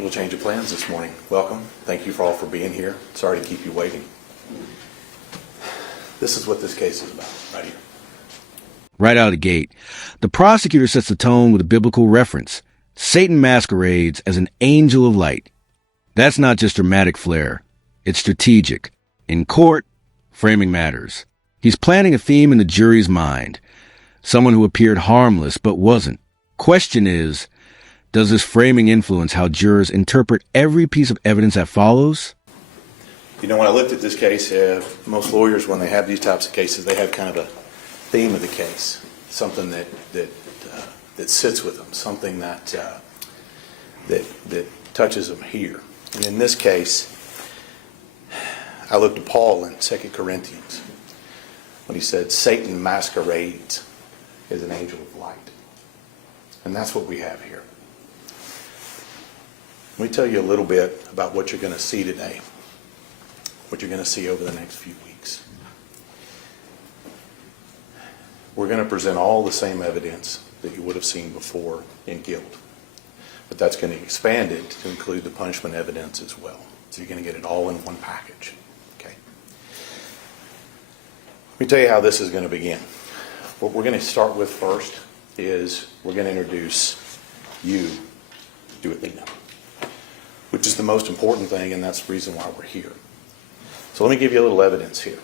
Little change of plans this morning. Welcome. Thank you for all for being here. Sorry to keep you waiting. This is what this case is about, right here. Right out of the gate, the prosecutor sets the tone with a biblical reference. Satan masquerades as an angel of light. That's not just dramatic flair. It's strategic. In court, framing matters. He's planting a theme in the jury's mind. Someone who appeared harmless but wasn't. Question is, does this framing influence how jurors interpret every piece of evidence that follows? You know, when I looked at this case, most lawyers, when they have these types of cases, they have kind of a theme of the case, something that sits with them, something that touches them here. And in this case, I looked at Paul in 2 Corinthians when he said, Satan masquerades as an angel of light. And that's what we have here. Let me tell you a little bit about what you're going to see today, what you're going to see over the next few weeks. We're going to present all the same evidence that you would have seen before in guilt, but that's going to expand it to include the punishment evidence as well. So you're going to get it all in one package. Okay. Let me tell you how this is going to begin. What we're going to start with first is we're going to introduce you to Athena, which is the most important thing, and that's the reason why we're here. So let me give you a little evidence here.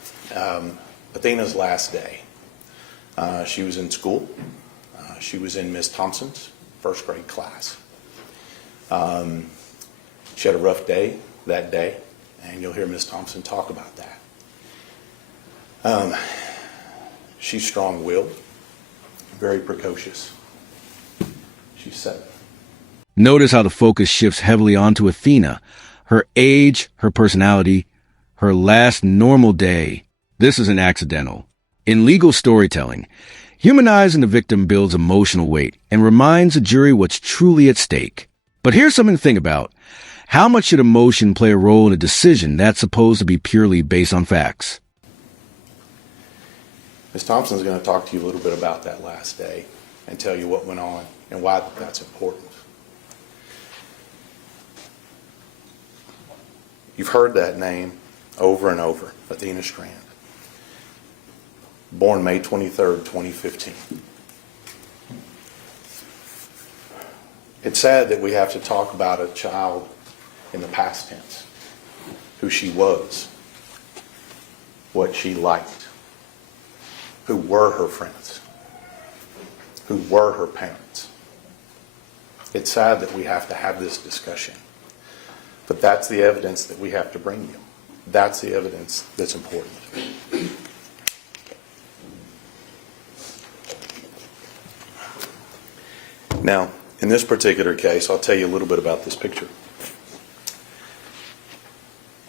Athena's last day. She was in school. She was in Miss Thompson's first grade class. She had a rough day that day, and you'll hear Miss Thompson talk about that. She's strong-willed, very precocious. She's 7. Notice how the focus shifts heavily onto Athena, her age, her personality, her last normal day. This isn't accidental. In legal storytelling, humanizing the victim builds emotional weight and reminds the jury what's truly at stake. But here's something to think about. How much should emotion play a role in a decision that's supposed to be purely based on facts? Ms. Thompson's going to talk to you a little bit about that last day and tell you what went on and why that's important. You've heard that name over and over, Athena Strand. Born May 23rd, 2015. It's sad that we have to talk about a child in the past tense, who she was, what she liked, who were her friends, who were her parents. It's sad that we have to have this discussion, but that's the evidence that we have to bring you. That's the evidence that's important. Now, in this particular case, I'll tell you a little bit about this picture.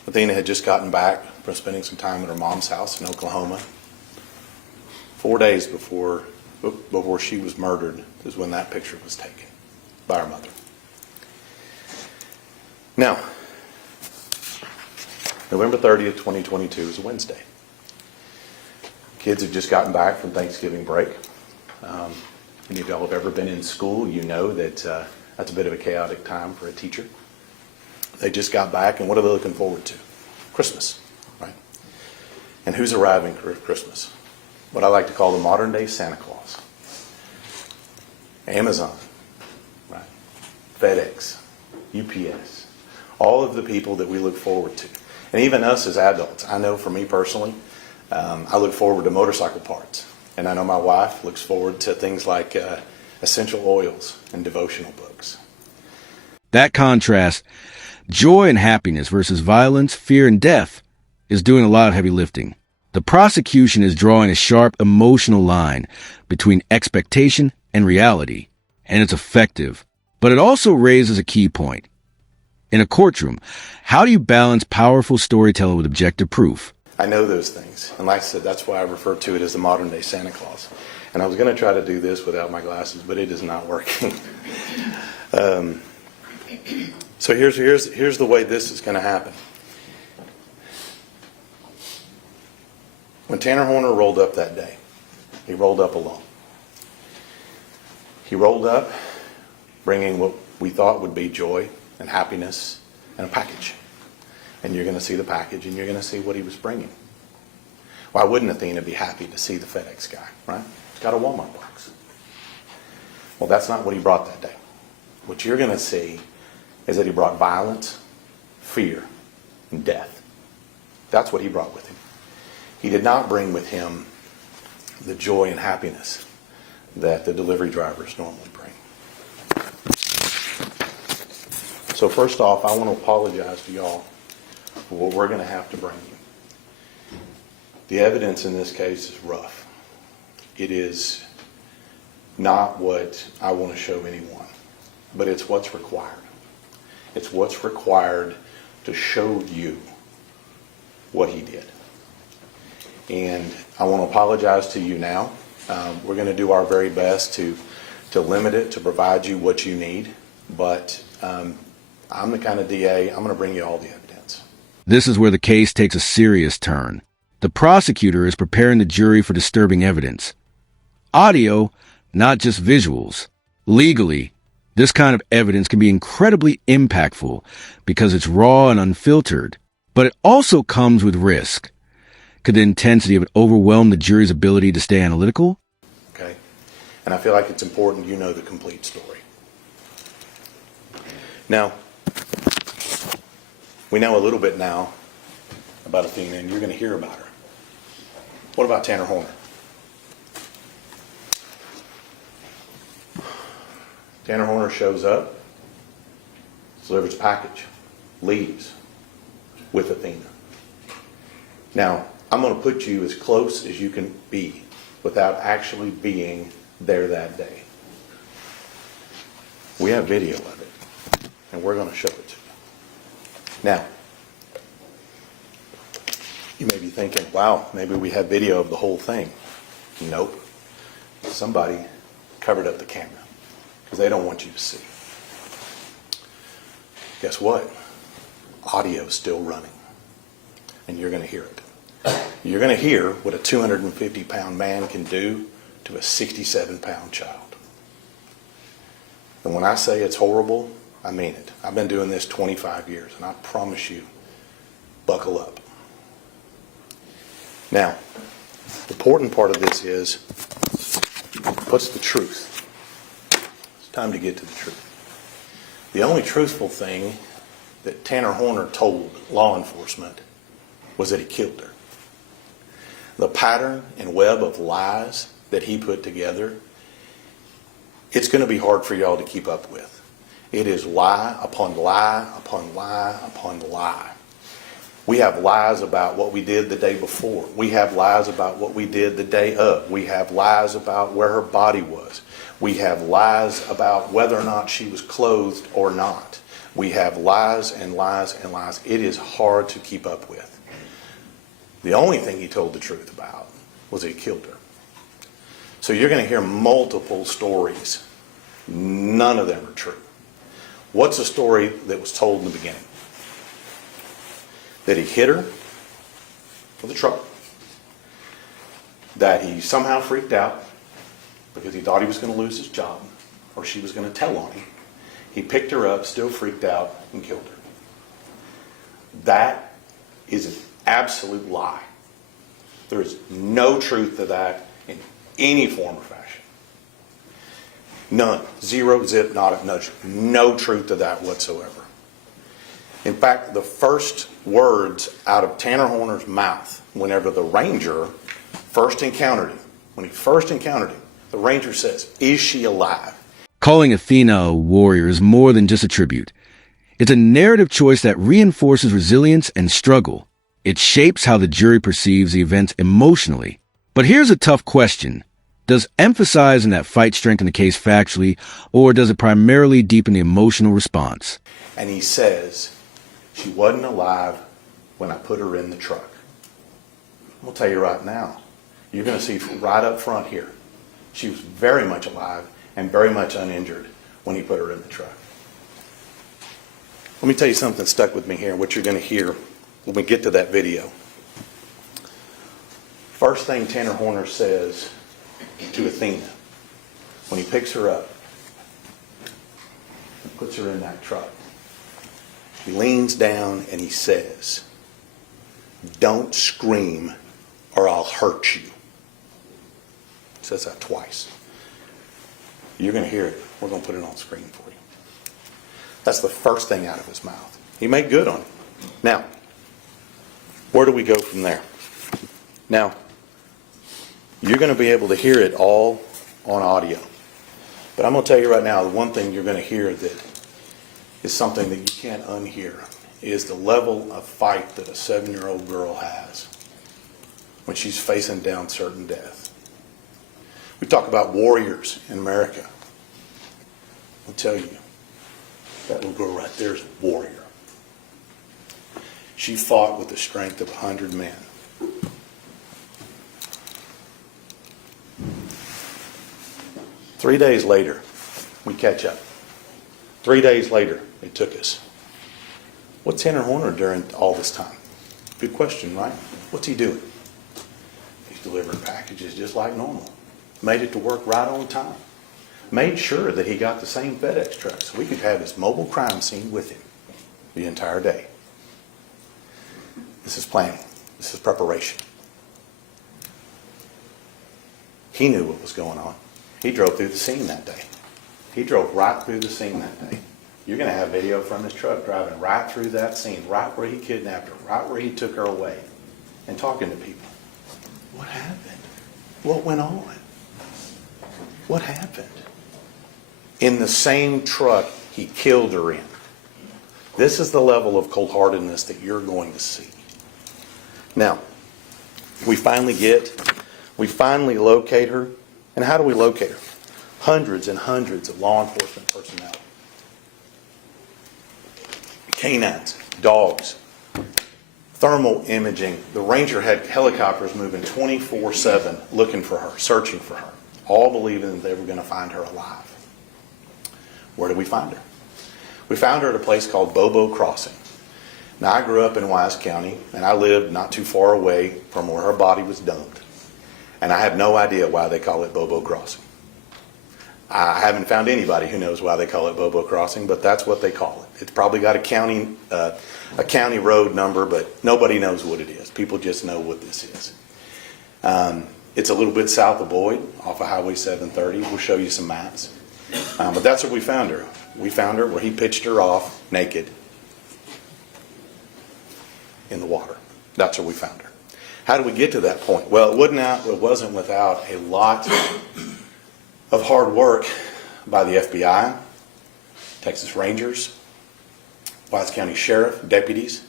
Athena had just gotten back from spending some time at her mom's house in Oklahoma. 4 days before she was murdered is when that picture was taken by her mother. Now, November 30th, 2022 is a Wednesday. Kids have just gotten back from Thanksgiving break. Any of y'all have ever been in school, you know that that's a bit of a chaotic time for a teacher. They just got back, and what are they looking forward to? Christmas, right? And who's arriving for Christmas? What I like to call the modern day Santa Claus. Amazon, right? FedEx, UPS, all of the people that we look forward to. And even us as adults, I know for me personally, I look forward to motorcycle parts. And I know my wife looks forward to things like essential oils and devotional books. That contrast, joy and happiness versus violence, fear, and death, is doing a lot of heavy lifting. The prosecution is drawing a sharp emotional line between expectation and reality, and it's effective. But it also raises a key point. In a courtroom, how do you balance powerful storytelling with objective proof? I know those things. And like I said, that's why I refer to it as the modern day Santa Claus. And I was going to try to do this without my glasses, but it is not working. So here's the way this is going to happen. When Tanner Horner rolled up that day, he rolled up alone. He rolled up bringing what we thought would be joy and happiness and a package. And you're going to see the package, and you're going to see what he was bringing. Why wouldn't Athena be happy to see the FedEx guy, right? He's got a Walmart box. Well, that's not what he brought that day. What you're going to see is that he brought violence, fear, and death. That's what he brought with him. He did not bring with him the joy and happiness that the delivery drivers normally bring. So first off, I want to apologize to y'all for what we're going to have to bring you. The evidence in this case is rough. It is not what I want to show anyone, but it's what's required. It's what's required to show you what he did. And I want to apologize to you now. We're going to do our very best to limit it, to provide you what you need. But I'm the kind of DA, I'm going to bring you all the evidence. This is where the case takes a serious turn. The prosecutor is preparing the jury for disturbing evidence. Audio, not just visuals. Legally, this kind of evidence can be incredibly impactful because it's raw and unfiltered, but it also comes with risk. Could the intensity of it overwhelm the jury's ability to stay analytical? Okay. And I feel like it's important you know the complete story. Now, we know a little bit now about Athena, and you're going to hear about her. What about Tanner Horner? Tanner Horner shows up, delivers a package, leaves with Athena. Now, I'm going to put you as close as you can be without actually being there that day. We have video of it, and we're going to show it to you. Now, you may be thinking, wow, maybe we have video of the whole thing. Nope. Somebody covered up the camera because they don't want you to see. Guess what? Audio's still running, and you're going to hear it. You're going to hear what a 250-pound man can do to a 67-pound child. And when I say it's horrible, I mean it. I've been doing this 25 years, and I promise you, buckle up. Now, the important part of this is, what's the truth? It's time to get to the truth. The only truthful thing that Tanner Horner told law enforcement was that he killed her. The pattern and web of lies that he put together, it's going to be hard for y'all to keep up with. It is lie upon lie upon lie upon lie. We have lies about what we did the day before. We have lies about what we did the day of. We have lies about where her body was. We have lies about whether or not she was clothed or not. We have lies and lies and lies. It is hard to keep up with. The only thing he told the truth about was he killed her. So you're going to hear multiple stories. None of them are true. What's the story that was told in the beginning? That he hit her with a truck. That he somehow freaked out because he thought he was going to lose his job or she was going to tell on him. He picked her up, still freaked out, and killed her. That is an absolute lie. There is no truth to that in any form or fashion. None. Zero, zip, not a nudge. No truth to that whatsoever. In fact, the first words out of Tanner Horner's mouth whenever the ranger first encountered him, the ranger says, "Is she alive?" Calling Athena a warrior is more than just a tribute. It's a narrative choice that reinforces resilience and struggle. It shapes how the jury perceives the events emotionally. But here's a tough question. Does emphasizing that fight strengthen the case factually, or does it primarily deepen the emotional response? And he says, she wasn't alive when I put her in the truck. I'm going to tell you right now, you're going to see right up front here, she was very much alive and very much uninjured when he put her in the truck. Let me tell you something that stuck with me here, what you're going to hear when we get to that video. First thing Tanner Horner says to Athena when he picks her up and puts her in that truck, He leans down and he says, "Don't scream or I'll hurt you." He says that twice. You're going to hear it. We're going to put it on screen for you. That's the first thing out of his mouth. He made good on it. Now, where do we go from there? Now, you're going to be able to hear it all on audio. But I'm going to tell you right now, the one thing you're going to hear that is something that you can't unhear is the level of fight that a 7-year-old girl has when she's facing down certain death. We talk about warriors in America. I'll tell you, that little girl right there is a warrior. She fought with the strength of 100 men. Three days later, we catch up. 3 days later, it took us. What's Tanner Horner during all this time? Good question, right? What's he doing? He's delivering packages just like normal. Made it to work right on time. Made sure that he got the same FedEx truck so we could have his mobile crime scene with him the entire day. This is planning. This is preparation. He knew what was going on. He drove through the scene that day. He drove right through the scene that day. You're going to have video from his truck driving right through that scene, right where he kidnapped her, right where he took her away, and talking to people. What happened? What went on? What happened? In the same truck he killed her in. This is the level of cold-heartedness that you're going to see. Now, we finally locate her. And how do we locate her? Hundreds and hundreds of law enforcement personnel. Canines, dogs, thermal imaging. The Ranger had helicopters moving 24/7 looking for her, searching for her, all believing that they were going to find her alive. Where did we find her? We found her at a place called Bobo Crossing. Now, I grew up in Wise County, and I lived not too far away from where her body was dumped. And I have no idea why they call it Bobo Crossing. I haven't found anybody who knows why they call it Bobo Crossing, but that's what they call it. It's probably got a county road number, but nobody knows what it is. People just know what this is. It's a little bit south of Boyd, off of Highway 730. We'll show you some maps. But that's where we found her. We found her where he pitched her off naked in the water. That's where we found her. How did we get to that point? Well, it wasn't without a lot of hard work by the FBI, Texas Rangers, Wise County Sheriff, deputies.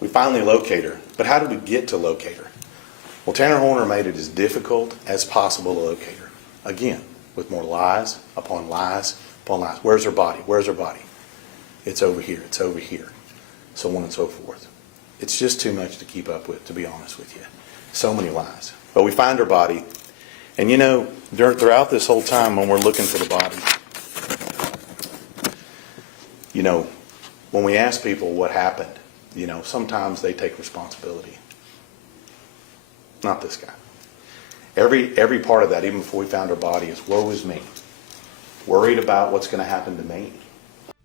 We finally locate her. But how did we get to locate her? Well, Tanner Horner made it as difficult as possible to locate her. Again, with more lies upon lies upon lies. Where's her body? Where's her body? It's over here. It's over here. So on and so forth. It's just too much to keep up with, to be honest with you. So many lies. But we find her body. And you know, throughout this whole time when we're looking for the body, you know, when we ask people what happened, you know, sometimes they take responsibility. Not this guy. Every part of that, even before we found her body, is woe is me. Worried about what's going to happen to me.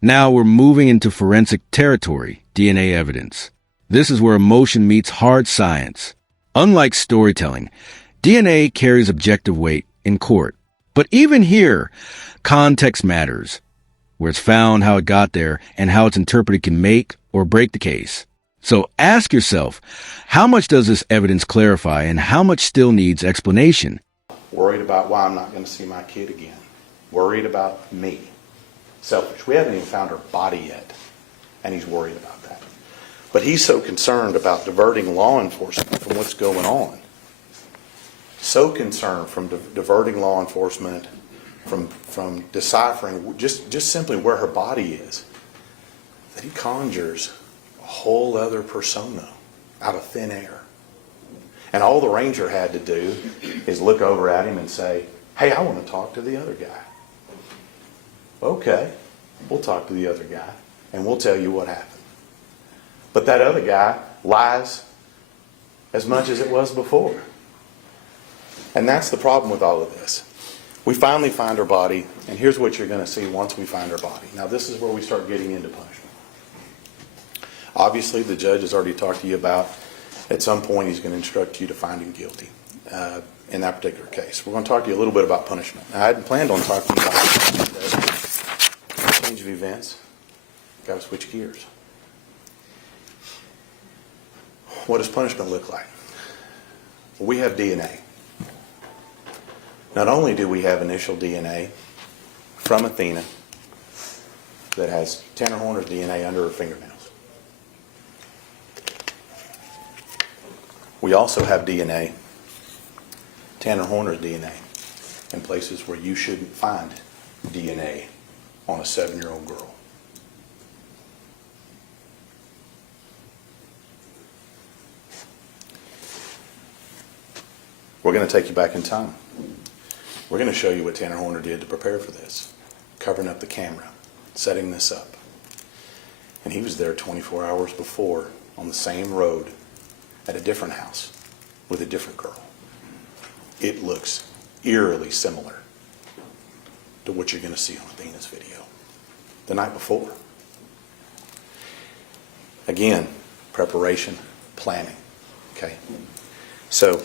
Now we're moving into forensic territory, DNA evidence. This is where emotion meets hard science. Unlike storytelling, DNA carries objective weight in court. But even here, context matters. Where it's found, how it got there, and how it's interpreted can make or break the case. So ask yourself, how much does this evidence clarify and how much still needs explanation? Worried about why I'm not going to see my kid again. Worried about me. Selfish. We haven't even found her body yet, and he's worried about that. But he's so concerned about diverting law enforcement from what's going on. So concerned from diverting law enforcement from deciphering just simply where her body is, that he conjures a whole other persona out of thin air. And all the ranger had to do is look over at him and say, "Hey, I want to talk to the other guy." Okay, we'll talk to the other guy and we'll tell you what happened. But that other guy lies as much as it was before. And that's the problem with all of this. We finally find her body, and here's what you're going to see once we find her body. Now, this is where we start getting into punishment. Obviously, the judge has already talked to you about, at some point, he's going to instruct you to find him guilty in that particular case. We're going to talk to you a little bit about punishment. Now, I hadn't planned on talking about change of events. Got to switch gears. What does punishment look like? Well, we have DNA. Not only do we have initial DNA from Athena that has Tanner Horner's DNA under her fingernails, we also have DNA, Tanner Horner's DNA, in places where you shouldn't find DNA on a 7-year-old girl. We're going to take you back in time. We're going to show you what Tanner Horner did to prepare for this, covering up the camera, setting this up. And he was there 24 hours before on the same road at a different house with a different girl. It looks eerily similar to what you're going to see on Athena's video the night before. Again, preparation, planning. Okay? So,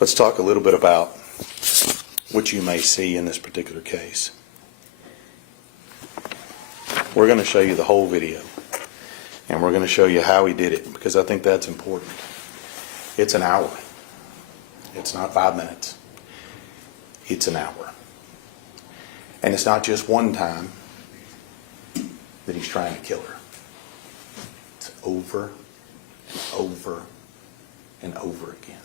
let's talk a little bit about what you may see in this particular case. We're going to show you the whole video, and we're going to show you how he did it, because I think that's important. It's an hour. It's not 5 minutes. It's an hour. And it's not just one time that he's trying to kill her. It's over and over and over again.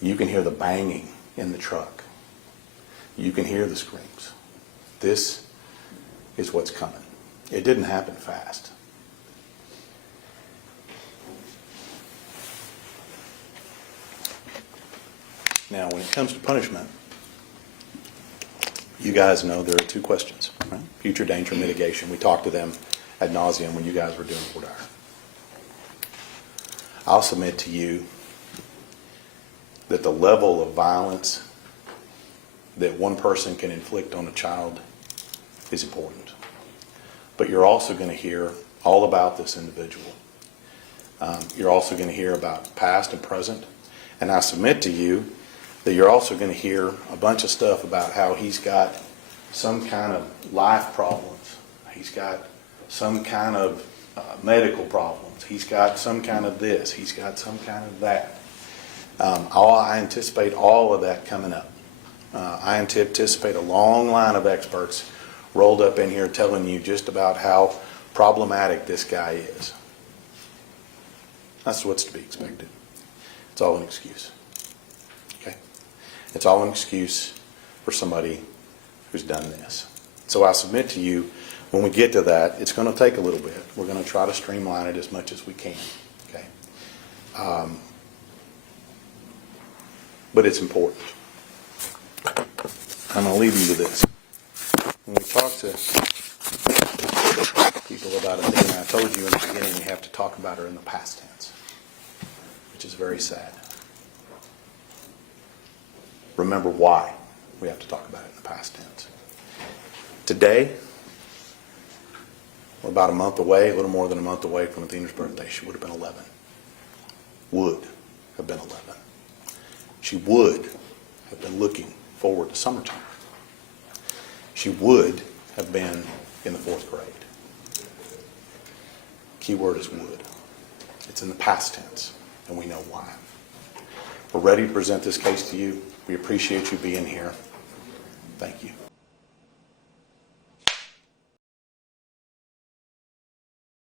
You can hear the banging in the truck. You can hear the screams. This is what's coming. It didn't happen fast. Now, when it comes to punishment, you guys know there are two questions, right? Future danger mitigation. We talked to them ad nauseum when you guys were doing Fort Iron. I'll submit to you that the level of violence that one person can inflict on a child is important. But you're also going to hear all about this individual. You're also going to hear about past and present. And I submit to you that you're also going to hear a bunch of stuff about how he's got some kind of life problems. He's got some kind of medical problems. He's got some kind of this. He's got some kind of that. I anticipate all of that coming up. I anticipate a long line of experts rolled up in here telling you just about how problematic this guy is. That's what's to be expected. It's all an excuse. Okay? It's all an excuse for somebody who's done this. So I submit to you, when we get to that, it's going to take a little bit. We're going to try to streamline it as much as we can. Okay? But it's important. I'm going to leave you with this. When we talk to people about Athena, I told you in the beginning we have to talk about her in the past tense, which is very sad. Remember why we have to talk about it in the past tense. Today, we're about a month away, a little more than a month away from Athena's birthday. She would have been 11. Would have been 11. She would have been looking forward to summertime. She would have been in the 4th grade. Key word is would. It's in the past tense, and we know why. We're ready to present this case to you. We appreciate you being here. Thank you.